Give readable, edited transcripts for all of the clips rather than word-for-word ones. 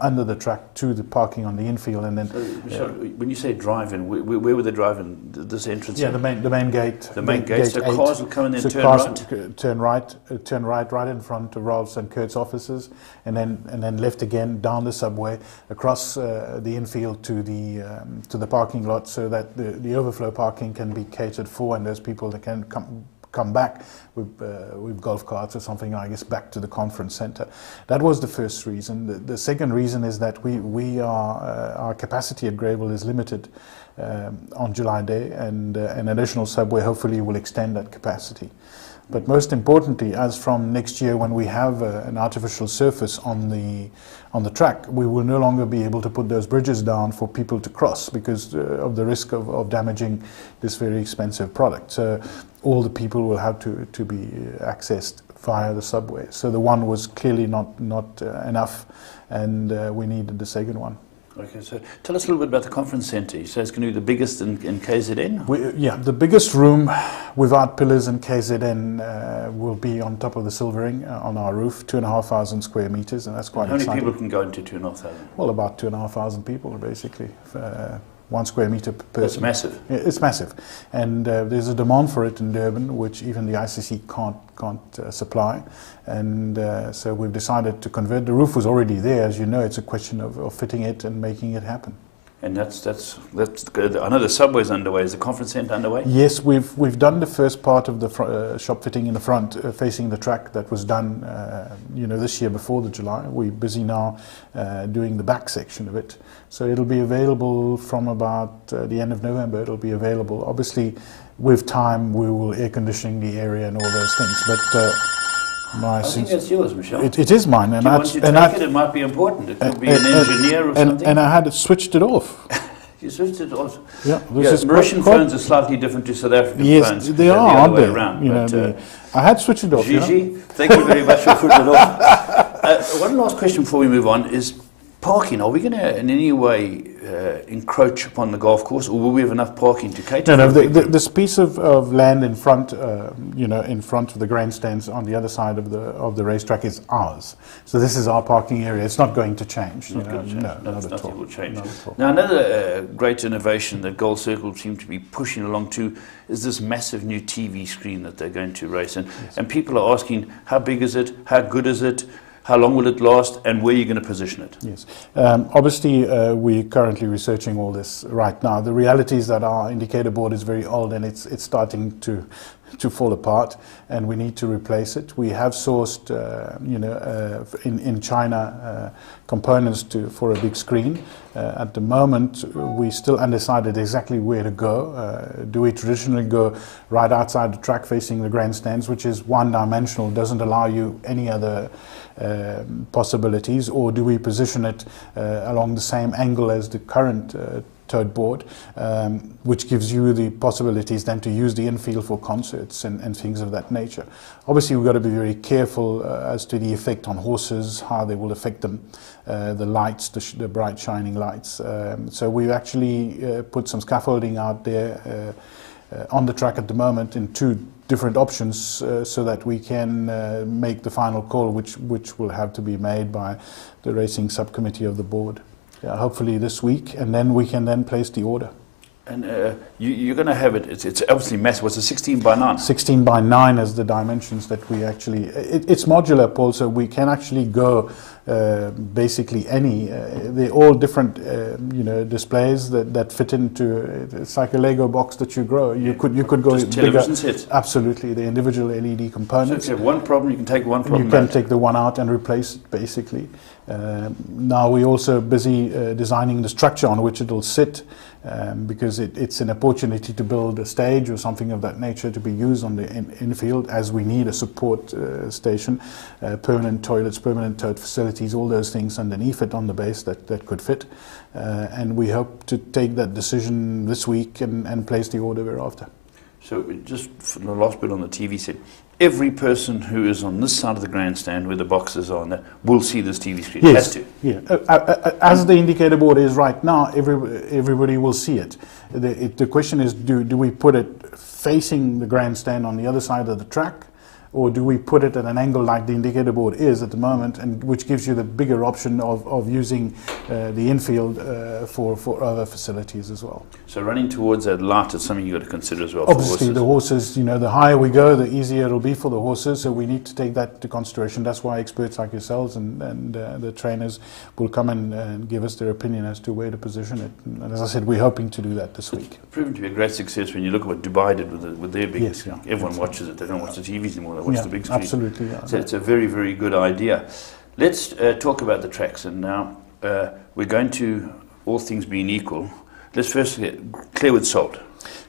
under the track to the parking on the infield, and then. So, Michelle, when you say drive-in, where would they drive in? This entrance? Yeah, the main gate. The main gate. So cars will come in and so turn cars right. turn right in front of Ralph's and Kurt's offices, and then left again down the subway across the infield to the parking lot, so that the overflow parking can be catered for, and there's people that can come back with golf carts or something, I guess, back to the conference center. That was the first reason. The second reason is that our capacity at Greyville is limited on July Day, and an additional subway hopefully will extend that capacity. But most importantly, as from next year, when we have an artificial surface on the track, we will no longer be able to put those bridges down for people to cross because of the risk of damaging this very expensive product. So all the people will have to be accessed via the subway. So the one was clearly not enough, and we needed the second one. Okay, so tell us a little bit about the conference centre. You say it's going to be the biggest in KZN? Yeah, the biggest room without pillars in KZN will be on top of the Silvering on our roof, 2,500 square meters, and that's quite exciting. How many people can go into 2,500? Well, about 2,500 people, basically. 1 square meter per person. That's massive. Yeah, it's massive, and there's a demand for it in Durban, which even the ICC can't supply, and so we've decided to convert. The roof was already there, as you know. It's a question of fitting it and making it happen. And that's good. I know the subway's underway. Is the conference centre underway? Yes, we've done the first part of the shop fitting in the front, facing the track. That was done, this year before the July. We're busy now doing the back section of it. So it'll be available from about the end of November. It'll be available. Obviously, with time, we will air conditioning the area and all those things. But I think that's yours, Michelle. It is mine. And once you take it, it might be important. It could be an engineer or something. And I had switched it off. You switched it off? Yeah. Mauritian phones are slightly different to South African phones. Yes, they are, aren't they? Around, I had switched it off. Gigi, thank you very much for putting it off. One last question before we move on is parking. Are we going to in any way encroach upon the golf course, or will we have enough parking to cater? No, this piece of land in front, in front of the grandstands on the other side of the racetrack is ours. So this is our parking area. It's not going to change. Not going to change. No, not at all. Will change. Not at all. Now, another great innovation that Gold Circle seem to be pushing along to is this massive new TV screen that they're going to race in. Yes. And people are asking, how big is it? How good is it? How long will it last, and where are you going to position it? Yes. Obviously, we're currently researching all this right now. The reality is that our indicator board is very old, and it's starting to fall apart, and we need to replace it. We have sourced, in China, components for a big screen. At the moment, we're still undecided exactly where to go. Do we traditionally go right outside the track facing the grandstands, which is one-dimensional, doesn't allow you any other possibilities, or do we position it along the same angle as the current toad board, which gives you the possibilities then to use the infield for concerts and things of that nature. Obviously, we've got to be very careful as to the effect on horses, how they will affect them, the lights, the bright shining lights. So we've actually put some scaffolding out there on the track at the moment in 2 different options, so that we can make the final call, which will have to be made by the racing subcommittee of the board. Hopefully this week, and then we can then place the order. And you're going to have it, it's obviously massive. What's a 16 by 9? 16 by 9 is the dimensions that we actually, it's modular, Paul, so we can actually go basically any, they're all different, displays that fit into, it's like a Lego box that you grow. You could go just television sets. Absolutely, the individual LED components. So if you have one problem, you can take one problem You can take the one out and replace it, basically. Now we're also busy designing the structure on which it will sit, because it's an opportunity to build a stage or something of that nature to be used on the infield, as we need a support station, permanent toilets, permanent tote facilities, all those things underneath it on the base that could fit. And we hope to take that decision this week and place the order thereafter. So just for the last bit on the TV set, every person who is on this side of the grandstand where the boxes are on there will see this TV screen. Yes. Has to. Yeah. As the indicator board is right now, everybody will see it. The question is, do we put it facing the grandstand on the other side of the track, or do we put it at an angle like the indicator board is at the moment, and which gives you the bigger option of using the infield for other facilities as well. So running towards that light is something you've got to consider as well. Obviously, the horses, the higher we go, the easier it'll be for the horses, so we need to take that into consideration. That's why experts like yourselves and the trainers will come and give us their opinion as to where to position it. And as I said, we're hoping to do that this week. It's proven to be a great success when you look at what Dubai did with their big yes, yeah. Everyone watches it. They don't watch the TVs anymore. They watch the big screen. Absolutely. Yeah. So it's a very, very good idea. Let's talk about the tracks. And now we're going to, all things being equal, let's first get Clairwood sold.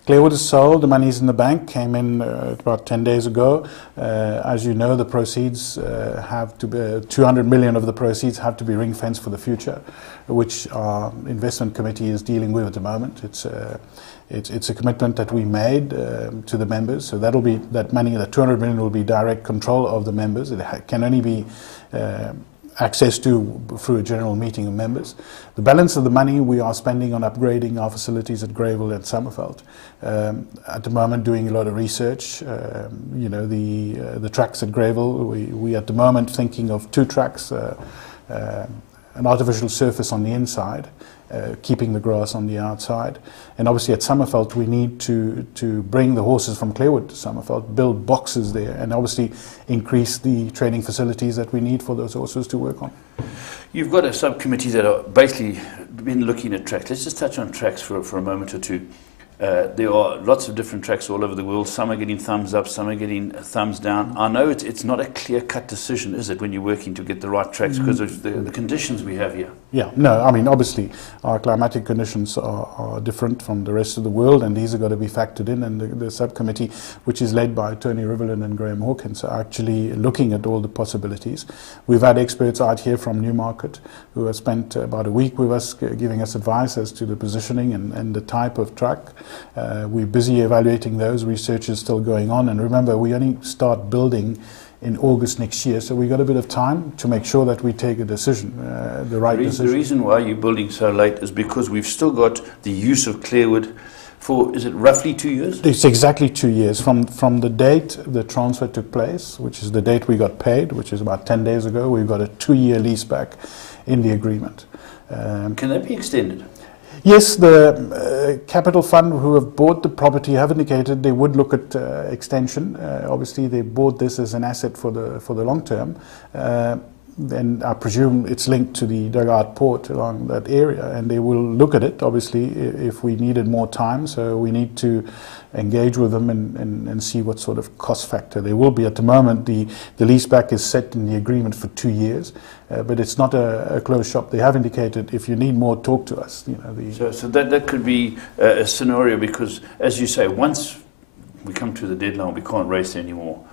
Clairwood is sold. The money's in the bank. Came in about 10 days ago. As you know, the proceeds have to be 200 million of the proceeds have to be ring fenced for the future, which our investment committee is dealing with at the moment. It's a commitment that we made to the members. So that'll be that money. That 200 million will be direct control of the members. It can only be access to through a general meeting of members. The balance of the money we are spending on upgrading our facilities at Greyville and Summerveld. At the moment doing a lot of research. The tracks at Greyville, we at the moment thinking of 2 tracks, an artificial surface on the inside, keeping the grass on the outside. And obviously at Summerveld we need to bring the horses from Clairwood to Summerveld, build boxes there, and obviously increase the training facilities that we need for those horses to work on. You've got a subcommittee that are basically been looking at tracks. Let's just touch on tracks for a moment or two. There are lots of different tracks all over the world. Some are getting thumbs up, some are getting thumbs down. I know it's not a clear-cut decision, is it, when you're working to get the right tracks because of the conditions we have here? Yeah, no, I mean, obviously, our climatic conditions are different from the rest of the world, and these are got to be factored in. And the subcommittee, which is led by Tony Riverland and Graham Hawkins, are actually looking at all the possibilities. We've had experts out here from Newmarket who have spent about a week with us giving us advice as to the positioning and the type of track. We're busy evaluating those. Research is still going on. And remember, we only start building in August next year, so we've got a bit of time to make sure that we take a decision, the right decision. The reason why you're building so late is because we've still got the use of Clairwood for, is it roughly 2 years? It's exactly 2 years. From the date the transfer took place, which is the date we got paid, which is about 10 days ago, we've got a 2-year lease back in the agreement. Can that be extended? Yes, the capital fund who have bought the property have indicated they would look at extension. Obviously, they bought this as an asset for the long term. And I presume it's linked to the Dugout Port along that area, and they will look at it, obviously, if we needed more time. So we need to engage with them and see what sort of cost factor there will be. At the moment, the leaseback is set in the agreement for 2 years, but it's not a closed shop. They have indicated if you need more, talk to us. So that could be a scenario, because, as you say, once we come to the deadline, we can't race anymore.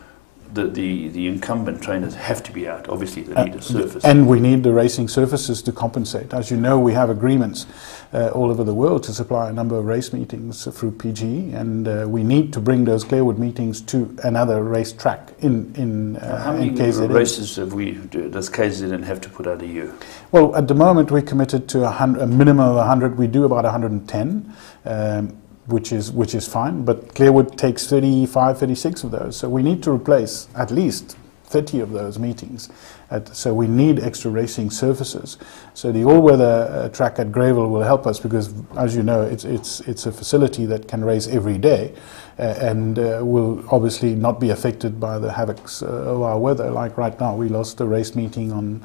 The incumbent trainers have to be out. Obviously, they need a surface. And we need the racing surfaces to compensate. As you know, we have agreements all over the world to supply a number of race meetings through PGE, and we need to bring those Clairwood meetings to another race track in how many KZN. races does KZN have to put out a year? Well, at the moment, we're committed to a minimum of 100. We do about 110. Which is fine, but Clairwood takes 35, 36 of those. So we need to replace at least 30 of those meetings. So we need extra racing surfaces. So the all-weather track at Greyville will help us because, as you know, it's a facility that can race every day and will obviously not be affected by the havocs of our weather. Like right now, we lost a race meeting on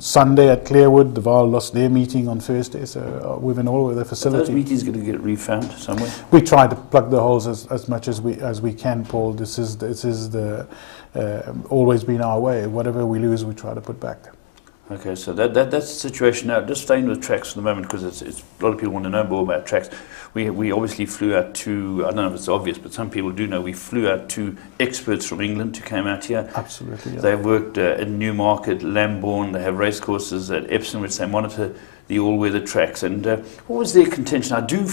Sunday at Clairwood. The VAR lost their meeting on Thursday, so we've an all-weather facility. Are those meetings going to get refound somewhere? We try to plug the holes as much as we can, Paul. This is always been our way. Whatever we lose, we try to put back. Okay, so that's the situation now. Just staying with tracks for the moment, because it's a lot of people want to know more about tracks. We obviously flew out to, I don't know if it's obvious, but some people do know, we flew out to experts from England who came out here. Absolutely. Yeah. They've worked in Newmarket, Lambourne, they have race courses at Epsom, which they monitor the all-weather tracks. And what was their contention? I do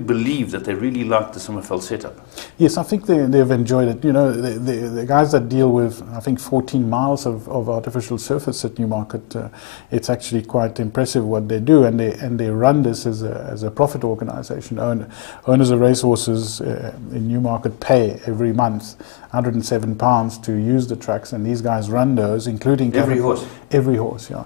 believe that they really liked the Summerveld setup. Yes, I think they've enjoyed it. You know, the guys that deal with, I think, 14 miles of artificial surface at Newmarket Newmarket. It's actually quite impressive what they do, and they run this as a profit organisation. Owners of racehorses in Newmarket pay every month £107 to use the tracks, and these guys run those, including every horse. Every horse, yeah.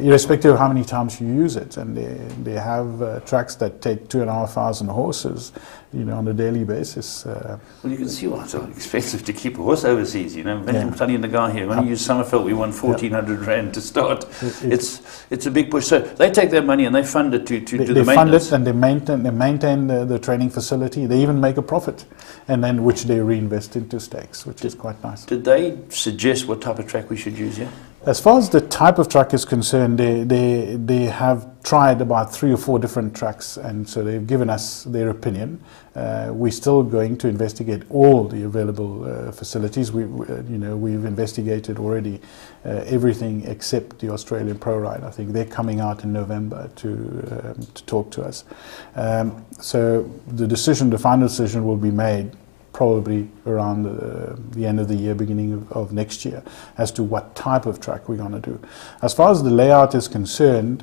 Irrespective of how many times you use it, and they have tracks that take 2,500 horses, on a daily basis. Well, you can see why it's so expensive to keep a horse overseas. Imagine telling the guy here, when you use Summerfeld, we won 1,400 rand to start. It's a big push. So they take their money and they fund it to do the maintenance. They fund it and they maintain the training facility. They even make a profit, and then which they reinvest into stakes, which is quite nice. Did they suggest what type of track we should use here? As far as the type of track is concerned, they have tried about 3 or 4 different tracks, and so they've given us their opinion. We're still going to investigate all the available facilities. We've investigated already everything except the Australian Pro Ride. I think they're coming out in November to talk to us. So the final decision will be made probably around the end of the year, beginning of next year, as to what type of track we're going to do. As far as the layout is concerned,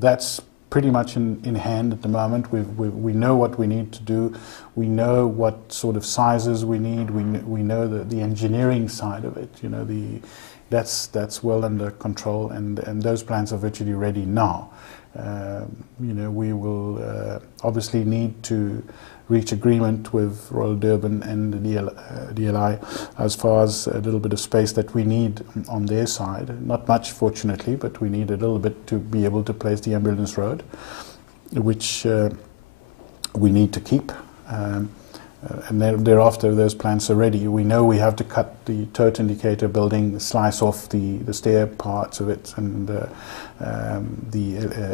that's pretty much in hand at the moment. We know what we need to do. We know what sort of sizes we need. We know the engineering side of it. That's well under control, and those plans are virtually ready now. We will obviously need to reach agreement with Royal Durban and the DLI as far as a little bit of space that we need on their side. Not much, fortunately, but we need a little bit to be able to place the ambulance road, which we need to keep. And thereafter, those plans are ready. We know we have to cut the tote indicator building, slice off the stair parts of it, and the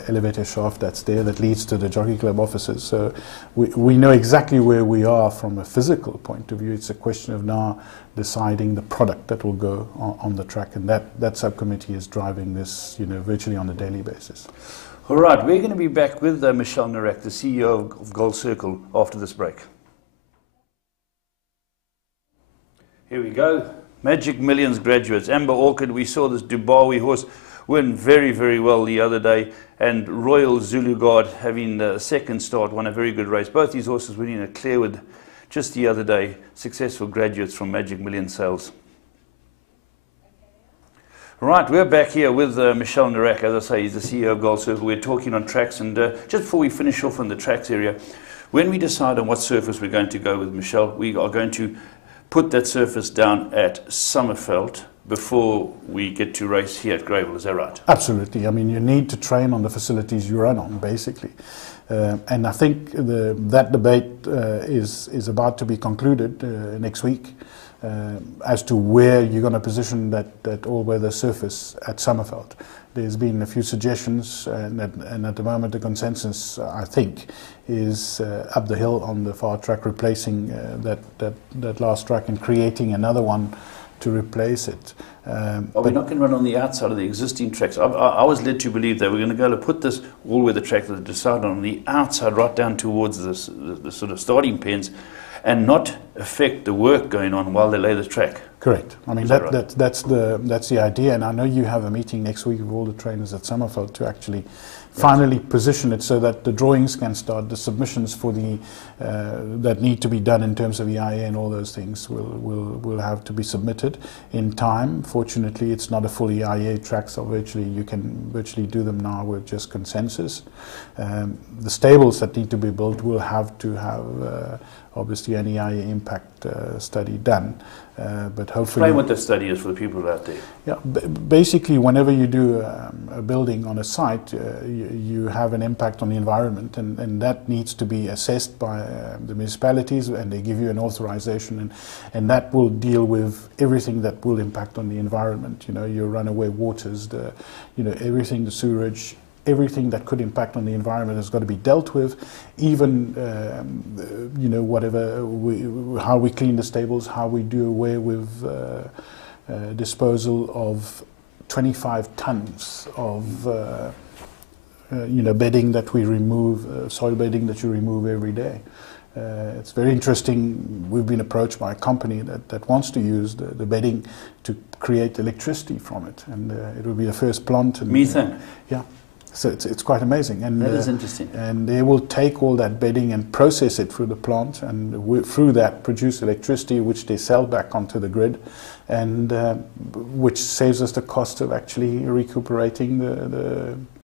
elevator shaft that's there that leads to the Jockey Club offices. So we know exactly where we are from a physical point of view. It's a question of now deciding the product that will go on the track, and that subcommittee is driving this, virtually on a daily basis. All right, we're going to be back with Michelle Narek, the CEO of Gold Circle, after this break. Here we go. Magic Millions graduates. Amber Orchid, we saw this Dubawi horse win very, very well the other day. And Royal Zulu Guard, having the second start, won a very good race. Both these horses winning at Clearwood just the other day. Successful graduates from Magic Millions sales. Right, we're back here with Michelle Narek. As I say, he's the CEO of Gold Circle. We're talking on tracks. And just before we finish off on the tracks area, when we decide on what surface we're going to go with, Michelle, we are going to put that surface down at Summerfeld before we get to race here at Greyville. Is that right? Absolutely. I mean, you need to train on the facilities you run on, basically. And I think that debate is about to be concluded next week as to where you're going to position that all-weather surface at Summerfeld. There's been a few suggestions, and at the moment the consensus, I think, is up the hill on the far track, replacing that last track and creating another one to replace it. Are we not going to run on the outside of the existing tracks? I was led to believe that we're going to go to put this all-weather track that they decided on the outside, right down towards the sort of starting pens, and not affect the work going on while they lay the track. Correct. I mean, that's the idea, and I know you have a meeting next week with all the trainers at Summerfeld to actually finally position it so that the drawings can start, the submissions for the that need to be done in terms of EIA and all those things will have to be submitted in time. Fortunately, it's not a full EIA track, so you can virtually do them now with just consensus. The stables that need to be built will have to have obviously an EIA impact study done. But hopefully, explain what the study is for the people out there. Yeah, basically, whenever you do a building on a site, you have an impact on the environment, and that needs to be assessed by the municipalities, and they give you an authorization, and that will deal with everything that will impact on the environment. Your runaway waters, everything, the sewerage. Everything that could impact on the environment has got to be dealt with, even how we clean the stables, how we do away with disposal of 25 tons of bedding that we remove, soil bedding that you remove every day. It's very interesting. We've been approached by a company that wants to use the bedding to create electricity from it, and it will be the first plant. And, Methane. Yeah. So it's quite amazing. And that is interesting. And they will take all that bedding and process it through the plant, and through that produce electricity, which they sell back onto the grid, and which saves us the cost of actually recuperating